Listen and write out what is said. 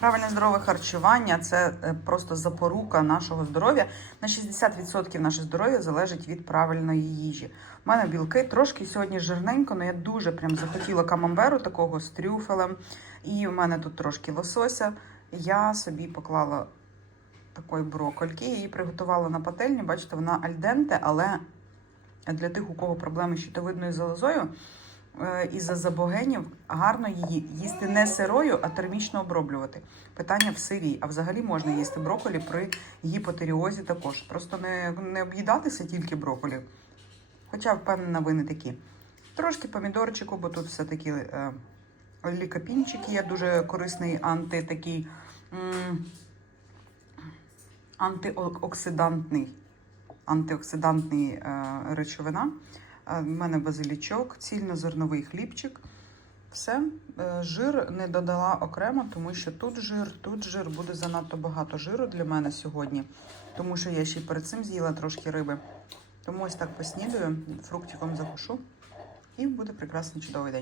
Правильне здорове харчування це е, просто запорука нашого здоров'я. На 60% наше здоров'я залежить від правильної їжі. У мене білки трошки сьогодні жирненько, але я дуже прям захотіла камамберу такого з трюфелем. І у мене тут трошки лосося. Я собі поклала такої брокольки, її приготувала на пательні. Бачите, вона альденте, але для тих, у кого проблеми з щитовидною залозою, е, із-за забогенів гарно її їсти не сирою, а термічно оброблювати. Питання в сирій. А взагалі можна їсти броколі при гіпотеріозі також. Просто не, не об'їдатися тільки броколі. Хоча, впевнена, ви не такі. Трошки помідорчику, бо тут все-таки е, лікапінчик є дуже корисний анти такий. м, антиоксидантний, антиоксидантний е, речовина. В мене базилічок, цільнозерновий хлібчик. Все, Е, жир не додала окремо, тому що тут жир, тут жир буде занадто багато жиру для мене сьогодні, тому що я ще й перед цим з'їла трошки риби. Тому ось так поснідаю, фруктиком закушу, і буде прекрасний чудовий день.